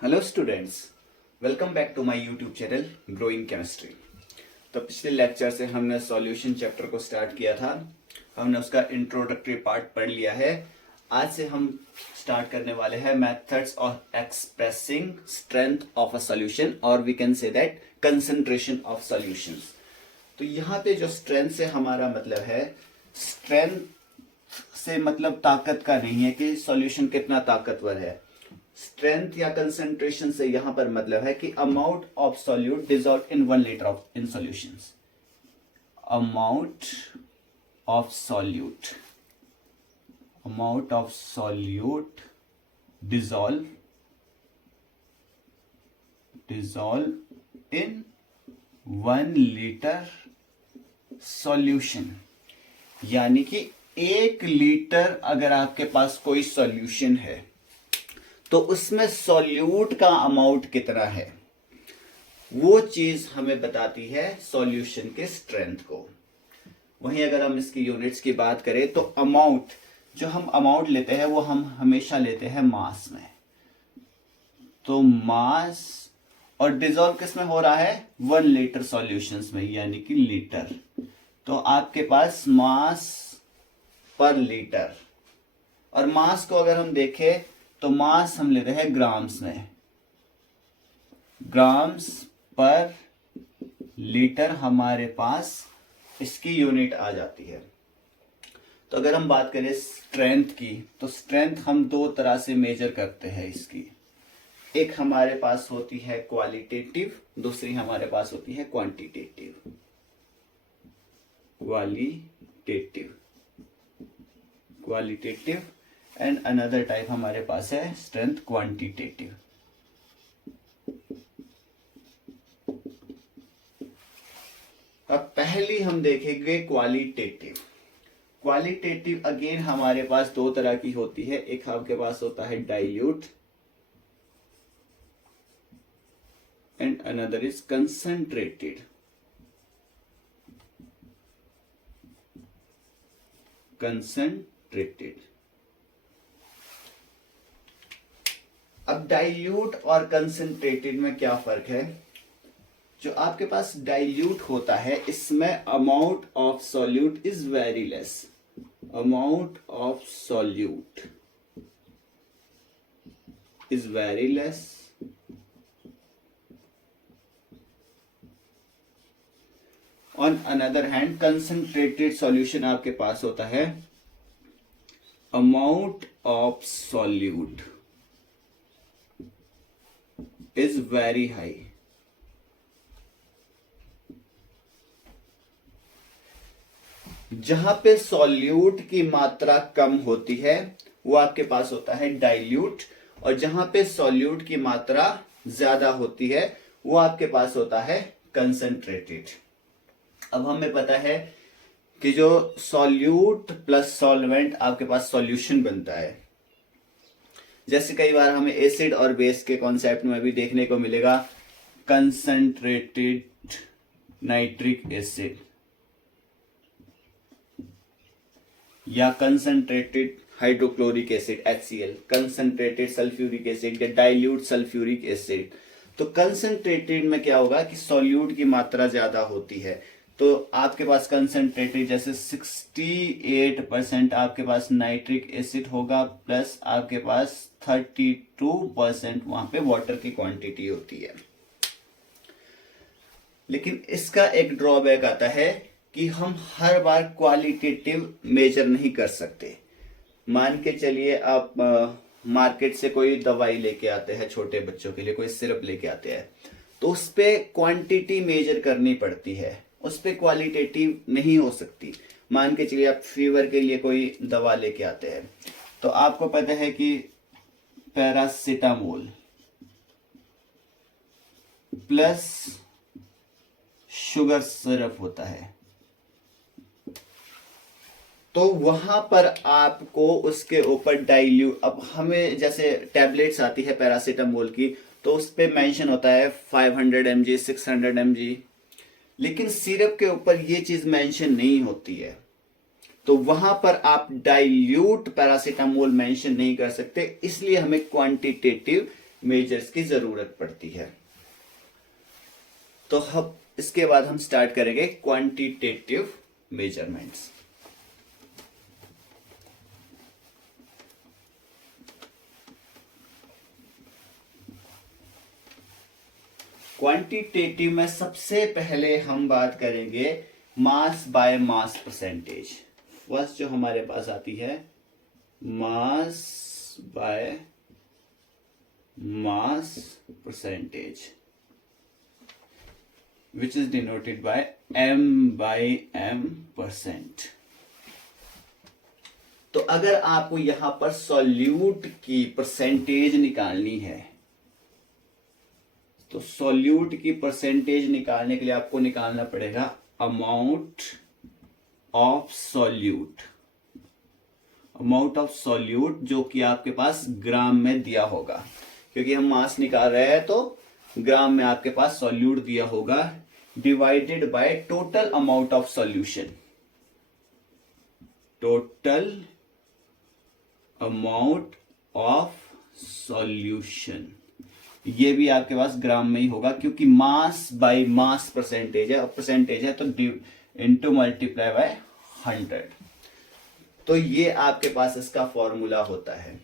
Hello students, welcome back to my YouTube channel growing chemistry. तो पिछले lecture से हमने सॉल्यूशन चैप्टर को स्टार्ट किया था। हमने उसका इंट्रोडक्टरी पार्ट पढ़ लिया है। आज से हम स्टार्ट करने वाले हैं methods of expressing strength of a solution, और we can say that concentration of solutions. तो यहाँ पे जो स्ट्रेंथ से हमारा मतलब है, स्ट्रेंथ से मतलब ताकत का नहीं है कि सॉल्यूशन कितना ताकतवर है। स्ट्रेंथ या कंसंट्रेशन से यहां पर मतलब है कि amount of solute dissolve in 1 litre of in solutions. Amount of solute dissolve in 1 litre solution. यानी कि 1 लीटर अगर आपके पास कोई सॉल्यूशन है तो उसमें सॉल्यूट का अमाउंट कितना है, वो चीज हमें बताती है सॉल्यूशन के स्ट्रेंथ को। वहीं अगर हम इसकी यूनिट्स की बात करें तो अमाउंट, जो हम अमाउंट लेते हैं वो हम हमेशा लेते हैं मास में। तो मास और डिजॉल्व किस में हो रहा है, 1 लीटर सॉल्यूशंस में, यानी कि लीटर। तो आपके पास मास पर लीटर, और मास को अगर हम देखें तो मास हम लेते हैं ग्राम्स में। ग्राम्स पर लीटर हमारे पास इसकी यूनिट आ जाती है। तो अगर हम बात करें स्ट्रेंथ की, तो स्ट्रेंथ हम 2 तरह से मेजर करते हैं इसकी। एक हमारे पास होती है क्वालिटेटिव, दूसरी हमारे पास होती है quantitative. Qualitative and another type हमारे पास है स्ट्रेंथ क्वांटिटेटिव। अब पहली हम देखेंगे क्वालिटेटिव। क्वालिटेटिव अगेन हमारे पास 2 तरह की होती है। एक आपके पास होता है dilute and another is concentrated. अब डाइल्यूट और कंसंट्रेटेड में क्या फर्क है। जो आपके पास डाइल्यूट होता है, इसमें amount of solute is very less. Amount of solute is very less. On another hand concentrated solution आपके पास होता है amount of solute is very high. जहां पे सॉल्यूट की मात्रा कम होती है वो आपके पास होता है डाइल्यूट, और जहां पे सॉल्यूट की मात्रा ज्यादा होती है वो आपके पास होता है कंसंट्रेटेड। अब हमें पता है कि जो सॉल्यूट प्लस सॉल्वेंट आपके पास सॉल्यूशन बनता है, जैसे कई बार हमें एसिड और बेस के कॉन्सेप्ट में भी देखने को मिलेगा कंसंट्रेटेड नाइट्रिक एसिड या concentrated hydrochloric acid HCl, concentrated sulphuric acid या डाइल्यूट सल्फ्यूरिक एसिड। तो कंसंट्रेटेड में क्या होगा कि सॉल्यूट की मात्रा ज्यादा होती है। तो आपके पास कंसंट्रेटेड जैसे 68% आपके पास नाइट्रिक एसिड होगा, प्लस आपके पास 32% वहां पे वाटर की क्वांटिटी होती है। लेकिन इसका एक ड्रॉबैक आता है कि हम हर बार क्वालिटेटिव मेजर नहीं कर सकते। मान के चलिए आप मार्केट से कोई दवाई लेके आते हैं, छोटे बच्चों के लिए कोई सिरप लेके आते हैं, तो उस पे क्वांटिटी मेजर करनी पड़ती है, उस पे क्वालिटेटिव नहीं हो सकती। मान के चलिए आप फीवर के लिए कोई दवा लेके आते हैं, तो आपको पता है कि पैरासिटामोल प्लस शुगर सिरप होता है, तो वहां पर आपको उसके ऊपर डाइल्यूट, अब हमें जैसे टैबलेट्स आती है पैरासिटामोल की, तो उस पे मेंशन होता है 500 mg 600 mg, लेकिन सिरप के ऊपर ये चीज मेंशन नहीं होती है। तो वहां पर आप डाइल्यूट पैरासीटामोल मेंशन नहीं कर सकते, इसलिए हमें क्वांटिटेटिव मेजर्स की जरूरत पड़ती है। तो हम इसके बाद हम स्टार्ट करेंगे क्वांटिटेटिव मेजरमेंट्स। क्वांटिटेटिव में सबसे पहले हम बात करेंगे mass by mass percentage. First जो हमारे पास आती है mass by mass percentage which is denoted by m/m%। तो अगर आपको यहां पर सॉल्यूट की परसेंटेज निकालनी है तो सॉल्यूट की परसेंटेज निकालने के लिए आपको निकालना पड़ेगा amount of solute. Amount of solute जो कि आपके पास ग्राम में दिया होगा, क्योंकि हम मास निकाल रहे हैं तो ग्राम में आपके पास सॉल्यूट दिया होगा, divided by total amount of solution. Total amount of solution ये भी आपके पास ग्राम में ही होगा, क्योंकि मास बाय मास परसेंटेज है, और परसेंटेज है तो इंटू मल्टीप्लाई बाय 100। तो ये आपके पास इसका फॉर्मूला होता है।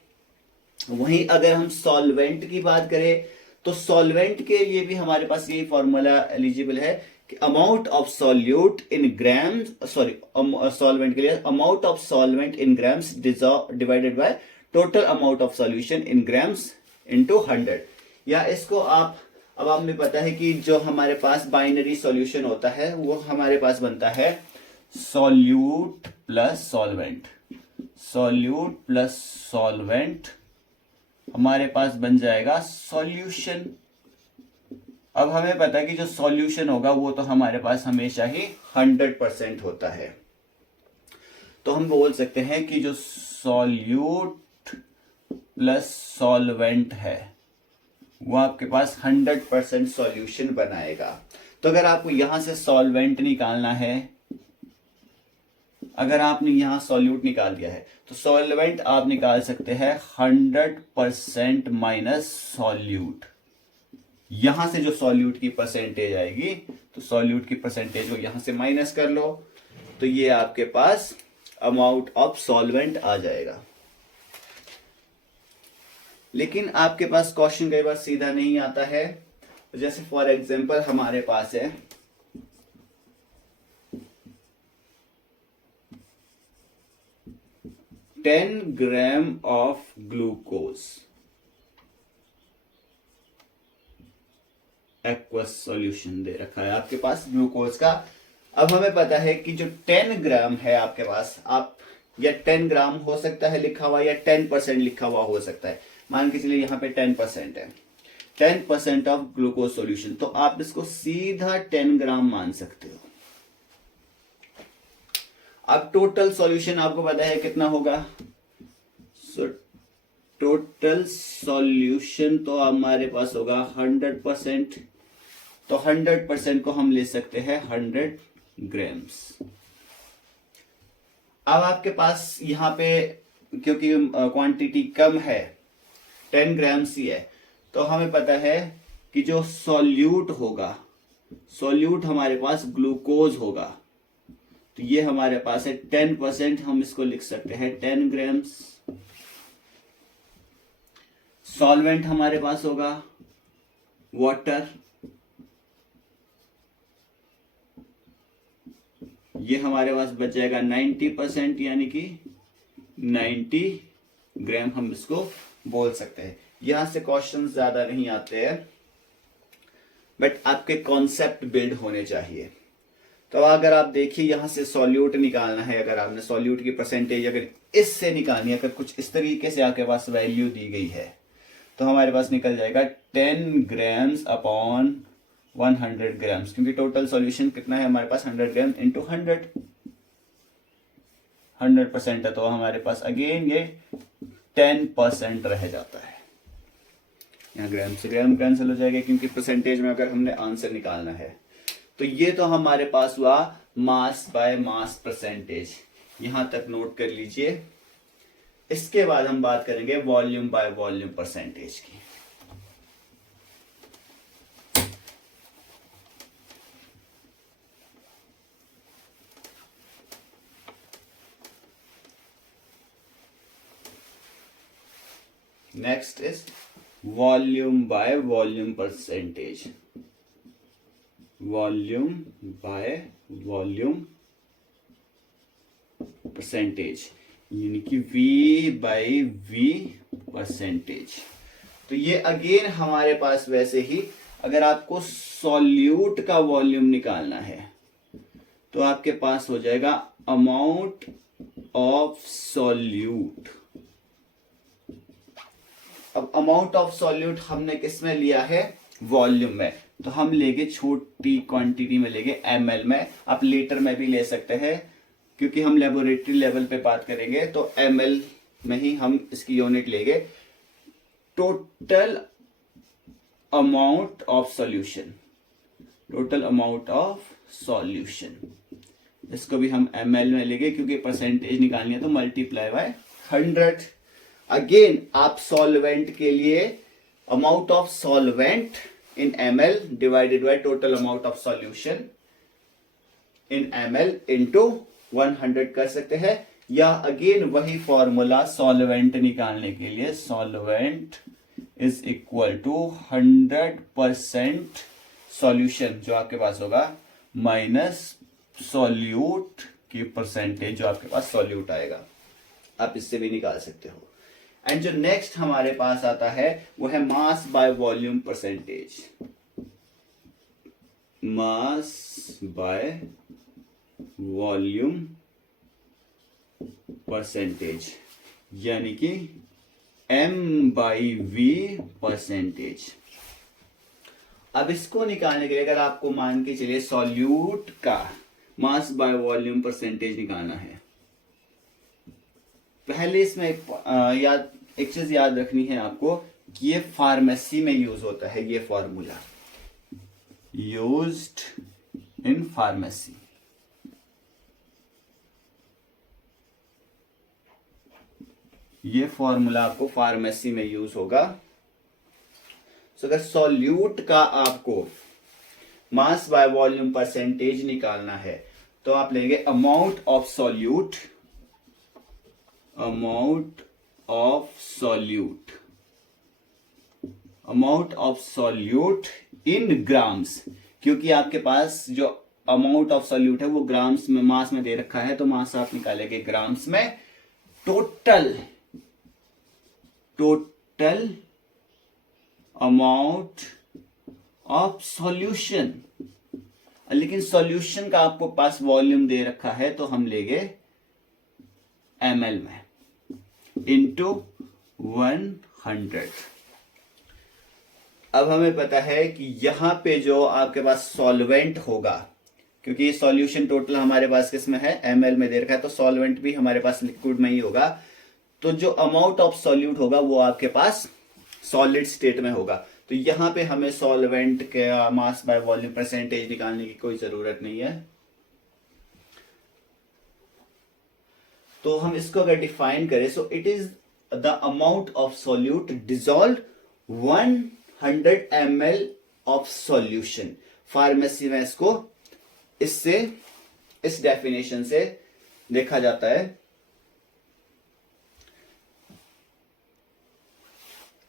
वहीं अगर हम सॉल्वेंट की बात करें तो सॉल्वेंट के लिए भी हमारे पास यही फॉर्मूला एलिजिबल है कि amount of solute in grams, solvent के लिए amount of solvent in grams divided by total amount of solution in grams into 100। या इसको अब हमें पता है कि जो हमारे पास बाइनरी सॉल्यूशन होता है वो हमारे पास बनता है solute plus solvent. Solute plus solvent हमारे पास बन जाएगा सॉल्यूशन। अब हमें पता है कि जो सॉल्यूशन होगा वो तो हमारे पास हमेशा ही 100% होता है। तो हम बोल सकते हैं कि जो सॉल्यूट प्लस सॉल्वेंट है वो आपके पास 100% सॉल्यूशन बनाएगा। तो अगर आपको यहां से सॉल्वेंट निकालना है, अगर आपने यहां सॉल्यूट निकाल दिया है तो सॉल्वेंट आप निकाल सकते हैं 100% माइनस सॉल्यूट। यहां से जो सॉल्यूट की परसेंटेज आएगी तो सॉल्यूट की परसेंटेज को यहां से माइनस कर लो, तो ये आपके पास अमाउंट ऑफ सॉल्वेंट आ जाएगा। लेकिन आपके पास क्वेश्चन कई बार सीधा नहीं आता है। जैसे फॉर एग्जांपल हमारे पास है 10 gram of glucose aqueous solution दे रखा है आपके पास ग्लूकोज का। अब हमें पता है कि जो 10 ग्राम है आपके पास, आप या 10 ग्राम हो सकता है लिखा हुआ या 10% लिखा हुआ हो सकता है। मान के चलिए यहाँ पे 10% है, 10% ऑफ ग्लूकोज सॉल्यूशन, तो आप इसको सीधा 10 ग्राम मान सकते हो। अब टोटल सॉल्यूशन आपको पता है कितना होगा, सो टोटल सॉल्यूशन तो हमारे पास होगा 100%। तो 100% को हम ले सकते हैं 100 ग्राम्स। अब आपके पास यहां पे क्योंकि क्वांटिटी कम है, 10 ग्राम्स ही है, तो हमें पता है कि जो सॉल्यूट होगा, सॉल्यूट हमारे पास ग्लूकोज होगा, तो ये हमारे पास है 10%, हम इसको लिख सकते हैं 10 ग्राम्स। सॉल्वेंट हमारे पास होगा वाटर, ये हमारे पास बच जाएगा 90%, यानी कि 90 ग्राम हम इसको बोल सकते हैं। यहां से क्वेश्चन ज्यादा नहीं आते हैं, बट आपके कॉन्सेप्ट बिल्ड होने चाहिए। तो अगर आप देखिए यहां से सॉल्यूट निकालना है, अगर आपने सॉल्यूट की परसेंटेज अगर इससे निकालनी है, अगर कुछ इस तरीके से आपके पास वैल्यू दी गई है, तो हमारे पास निकल जाएगा 10 ग्राम्स अपॉन 100 ग्राम्स, क्योंकि टोटल सॉल्यूशन कितना है हमारे पास 100 ग्राम इंटू 100% है, तो हमारे पास अगेन ये 10% रह जाता है। यहाँ ग्राम से ग्राम कैंसिल हो जाएगा, क्योंकि परसेंटेज में अगर हमने आंसर निकालना है। तो ये तो हमारे पास हुआ मास बाय मास परसेंटेज, यहां तक नोट कर लीजिए। इसके बाद हम बात करेंगे वॉल्यूम बाय वॉल्यूम परसेंटेज की। Next is volume by volume percentage, volume by volume percentage, यानी कि V बाई V परसेंटेज। तो ये अगेन हमारे पास वैसे ही, अगर आपको सॉल्यूट का वॉल्यूम निकालना है तो आपके पास हो जाएगा अमाउंट ऑफ सॉल्यूट। अब अमाउंट ऑफ सॉल्यूट हमने किस में लिया है, वॉल्यूम में, तो हम लेंगे छोटी क्वांटिटी में लेंगे ml में। आप लीटर में भी ले सकते हैं, क्योंकि हम लेबोरेटरी लेवल पे बात करेंगे तो ml में ही हम इसकी यूनिट लेंगे। Total amount of solution, total amount of solution, इसको भी हम ml में लेंगे, क्योंकि परसेंटेज निकालनी है तो मल्टीप्लाई बाय 100। अगेन आप सॉल्वेंट के लिए amount of solvent in ml divided by total amount of solution in ml into 100 कर सकते हैं, या अगेन वही फॉर्मूला सॉल्वेंट निकालने के लिए, solvent is equal to 100% solution जो आपके पास होगा माइनस सॉल्यूट की परसेंटेज जो आपके पास सॉल्यूट आएगा। आप इससे भी निकाल सकते हो। एंड जो नेक्स्ट हमारे पास आता है वो है mass by volume percentage, mass by volume percentage, यानी कि m बाई v परसेंटेज। अब इसको निकालने के लिए अगर आपको मान के चलिए सॉल्यूट का मास बाय वॉल्यूम परसेंटेज निकालना है, पहले इसमें एक चीज याद रखनी है आपको कि ये फार्मेसी में यूज होता है, ये फॉर्मूला यूज्ड इन फार्मेसी। ये फॉर्मूला आपको फार्मेसी में यूज होगा। सो अगर सॉल्यूट का आपको मास बाय वॉल्यूम परसेंटेज निकालना है तो आप लेंगे amount of solute, amount of solute, amount of solute in grams, क्योंकि आपके पास जो अमाउंट ऑफ सॉल्यूट है वो ग्राम्स में, मास में दे रखा है, तो मास आप निकालेंगे ग्राम्स में। टोटल अमाउंट ऑफ सॉल्यूशन, लेकिन सॉल्यूशन का आपको पास वॉल्यूम दे रखा है तो हम लेंगे ml में इंटू 100। अब हमें पता है कि यहां पे जो आपके पास सॉल्वेंट होगा, क्योंकि सॉल्यूशन टोटल हमारे पास किसमें है, ml में दे रखा है, तो सॉल्वेंट भी हमारे पास लिक्विड में ही होगा। तो जो अमाउंट ऑफ सॉल्यूट होगा वो आपके पास सॉलिड स्टेट में होगा। तो यहां पे हमें सॉल्वेंट का मास बाय वॉल्यूम परसेंटेज निकालने की कोई जरूरत नहीं है। तो हम इसको अगर डिफाइन करें, so it is the amount of solute dissolve 100 ml of solution. Pharmacy में इसको इससे, इस डेफिनेशन से देखा जाता है।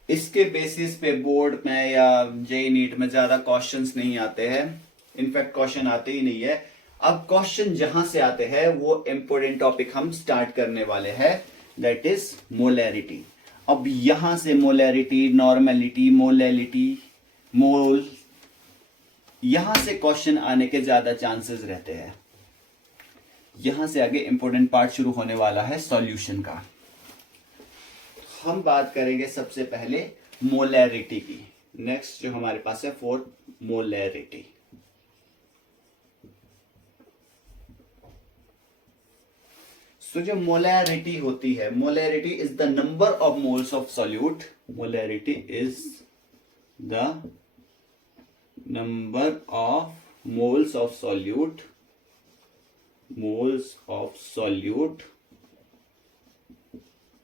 इसके बेसिस पे बोर्ड में या जेईई नीट में ज्यादा क्वेश्चंस नहीं आते हैं, इनफैक्ट क्वेश्चन आते ही नहीं है। अब क्वेश्चन जहां से आते हैं वो इंपोर्टेंट टॉपिक हम स्टार्ट करने वाले हैं, दैट इज मोलैरिटी। अब यहां से मोलैरिटी, नॉर्मेलिटी, मोलैलिटी, मोल, यहां से क्वेश्चन आने के ज्यादा चांसेस रहते हैं। यहां से आगे इंपोर्टेंट पार्ट शुरू होने वाला है सॉल्यूशन का। हम बात करेंगे सबसे पहले मोलैरिटी की। नेक्स्ट जो हमारे पास है फॉर मोलैरिटी। सो जो मोलैरिटी होती है, molarity is the number of moles of solute. Molarity is the number of moles of solute, moles of solute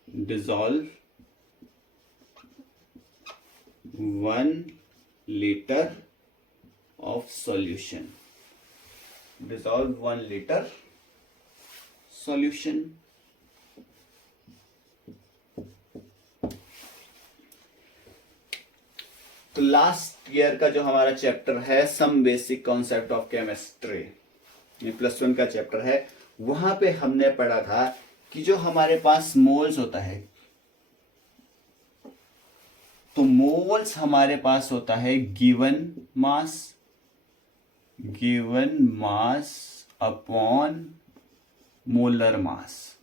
dissolve 1 liter of solution, dissolve 1 liter solution। तो last year का जो हमारा chapter है some basic concept of chemistry, ये +1 का chapter है, वहां पे हमने पढ़ा था कि जो हमारे पास मोल्स होता है, तो मोल्स हमारे पास होता है given mass upon molar mass.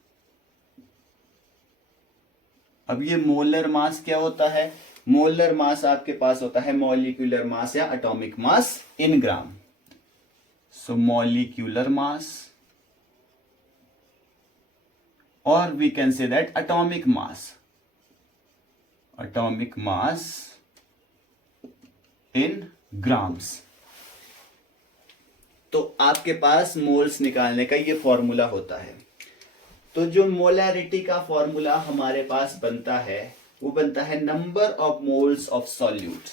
अब ये मोलर मास क्या होता है? मोलर मास आपके पास होता है मॉलिक्यूलर मास या एटॉमिक मास इन ग्राम। सो मॉलिक्यूलर मास, और we can say that atomic mass in grams। तो आपके पास मोल्स निकालने का ये फॉर्मूला होता है। तो जो मोलैरिटी का फॉर्मूला हमारे पास बनता है वो बनता है number of moles of solute.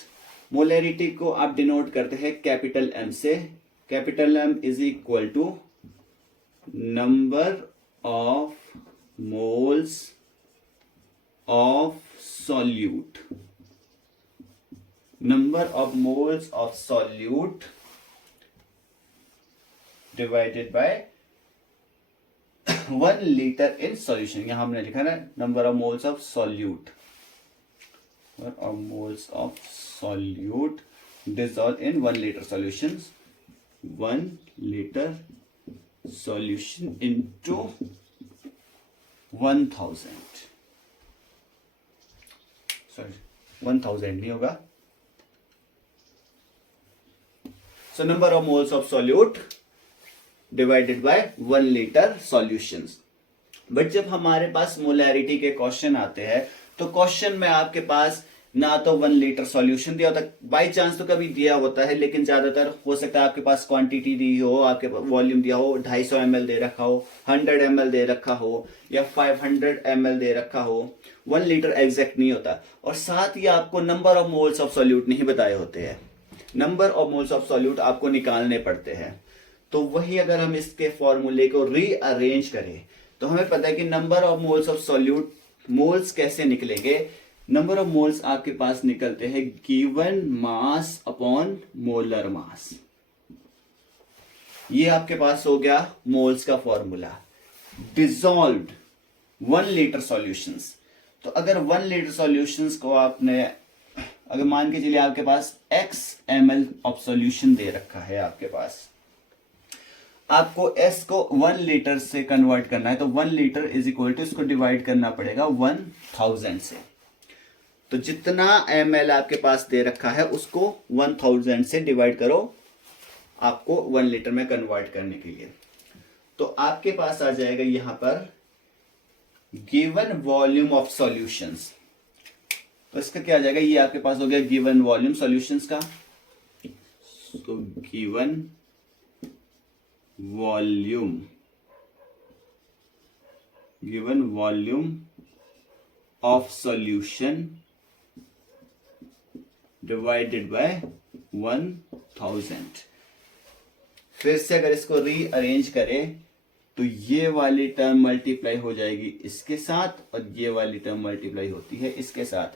Molarity को आप डिनोट करते हैं कैपिटल M से। Capital M is equal to number of moles of solute, number of moles of solute divided by 1 liter in solution। यहां हमने लिखा ना number of moles of solute, number of moles of solute dissolved in 1 liter solutions, 1 liter solution into 1000, 1000 नहीं होगा। So number of moles of solute divided by 1 litre solutions. But जब हमारे पास molarity के question आते हैं तो क्वेश्चन में आपके पास ना तो 1 लीटर सॉल्यूशन दिया होता है, बाई चांस तो कभी दिया होता है, लेकिन ज्यादातर हो सकता है आपके पास क्वांटिटी दी हो, आपके वॉल्यूम दिया हो, 250 ml दे रखा हो, 100 ml दे रखा हो, या 500 ml दे रखा हो। 1 लीटर एग्जैक्ट नहीं होता, और साथ ही आपको number of moles of solute नहीं बताए होते हैं। Number of moles of solute आपको निकालने पड़ते हैं। तो वही अगर हम इसके फॉर्मूले को रीअरेंज करें तो हमें पता है कि number of moles of solute, moles कैसे निकलेंगे? नंबर ऑफ मोल्स आपके पास निकलते हैं given mass upon molar mass. ये आपके पास हो गया मोल्स का फॉर्मूला। डिसॉल्व्ड 1 लीटर सॉल्यूशंस, तो अगर 1 लीटर सॉल्यूशंस को आपने, अगर मान के चलिए आपके पास x ml ऑफ सॉल्यूशन दे रखा है, आपके पास आपको s को 1 लीटर से कन्वर्ट करना है, तो 1 लीटर इज इक्वल टू इसको डिवाइड करना पड़ेगा 1000 से। तो जितना ml आपके पास दे रखा है उसको 1000 से डिवाइड करो आपको 1 लीटर में कन्वर्ट करने के लिए। तो आपके पास आ जाएगा यहां पर गिवन वॉल्यूम ऑफ सॉल्यूशंस। तो इसका क्या आ जाएगा? ये आपके पास हो गया गिवन वॉल्यूम सॉल्यूशंस का। तो given volume of solution divided by 1000। फिर से अगर इसको रीअरेंज करें तो ये वाली टर्म मल्टीप्लाई हो जाएगी इसके साथ, और ये वाली टर्म मल्टीप्लाई होती है इसके साथ।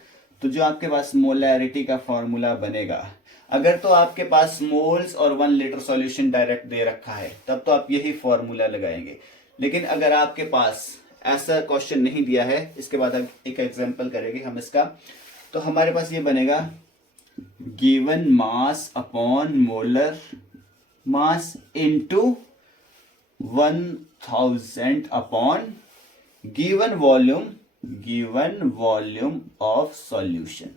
तो जो आपके पास मोलैरिटी का फॉर्मूला बनेगा, अगर तो आपके पास मोल्स और 1 लीटर सॉल्यूशन डायरेक्ट दे रखा है तब तो आप यही फॉर्मूला लगाएंगे। लेकिन अगर आपके पास ऐसा क्वेश्चन नहीं दिया है, इसके बाद एक एग्जांपल करेंगे हम इसका, तो हमारे पास ये बनेगा given mass upon molar mass into 1000 upon given volume of solution.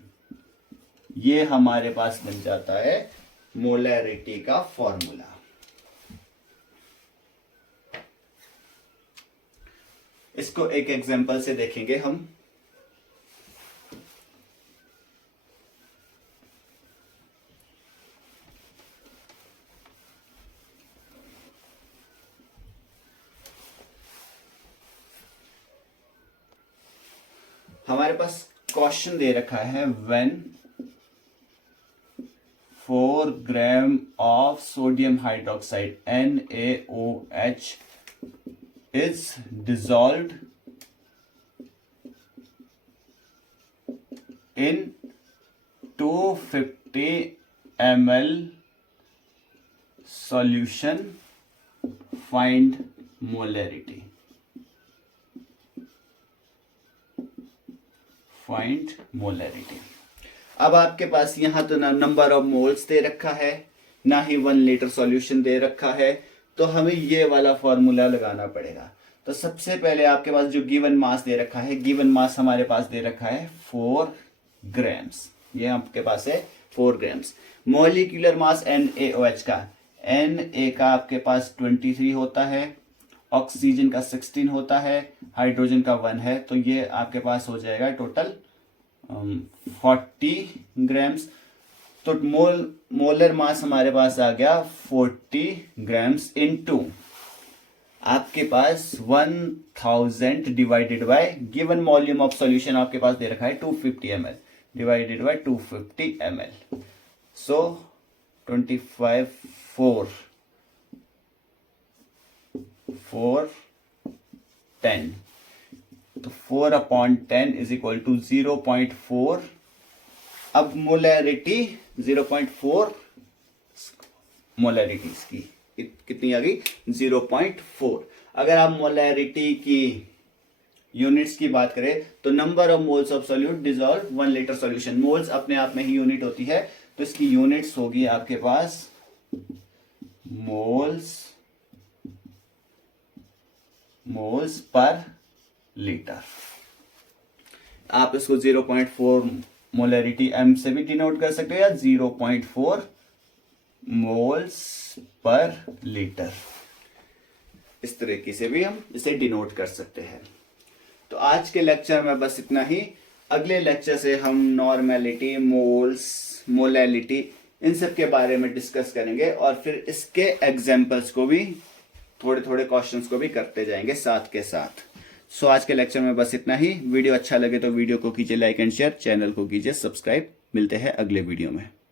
ये हमारे पास बन जाता है मोलैरिटी का फॉर्मूला। इसको एक एग्जांपल से देखेंगे हम। हमारे पास क्वेश्चन दे रखा है when 4 gram of sodium hydroxide NaOH is dissolved in 250 ml solution, find molarity. Find molarity. अब आपके पास यहां तो ना नंबर ऑफ मोल्स दे रखा है, ना ही 1 लीटर सॉल्यूशन दे रखा है, तो हमें ये वाला फॉर्मूला लगाना पड़ेगा। तो सबसे पहले आपके पास जो गिवन मास दे रखा है, गिवन मास हमारे पास दे रखा है 4 ग्राम्स, ये आपके पास है 4 ग्राम्स। मॉलिक्यूलर मास NaOH का, Na का आपके पास 23 होता है, ऑक्सीजन का 16 होता है, हाइड्रोजन का 1 है, तो ये आपके पास हो जाएगा टोटल 40 ग्राम्स। तो मोलर मास हमारे पास आ गया 40 ग्राम्स इनटू आपके पास 1000 divided by given volume of solution आपके पास दे रखा है 250 ml डिवाइडेड बाय 250 ml। सो 25 4 10, तो 4/10 इज इक्वल टू 0.4। अब मोलैरिटी 0.4 मोलैरिटी इसकी कितनी आ गई 0.4। अगर आप मोलैरिटी की यूनिट्स की बात करें तो number of moles of solute dissolve 1 litre solution, moles अपने आप में ही यूनिट होती है, तो इसकी यूनिट्स होगी आपके पास मोल्स पर लीटर। आप इसको 0.4 मोलैरिटी m से भी डिनोट कर सकते हो या 0.4 मोल्स पर लीटर, इस तरीके से भी हम इसे डिनोट कर सकते हैं। तो आज के लेक्चर में बस इतना ही। अगले लेक्चर से हम नॉर्मेलिटी, मोल्स, मोलैलिटी इन सब के बारे में डिस्कस करेंगे और फिर इसके एग्जाम्पल्स को भी, थोड़े थोड़े क्वेश्चंस को भी करते जाएंगे साथ के साथ। सो आज के लेक्चर में बस इतना ही। वीडियो अच्छा लगे तो वीडियो को कीजिए लाइक एंड शेयर, चैनल को कीजिए सब्सक्राइब। मिलते हैं अगले वीडियो में।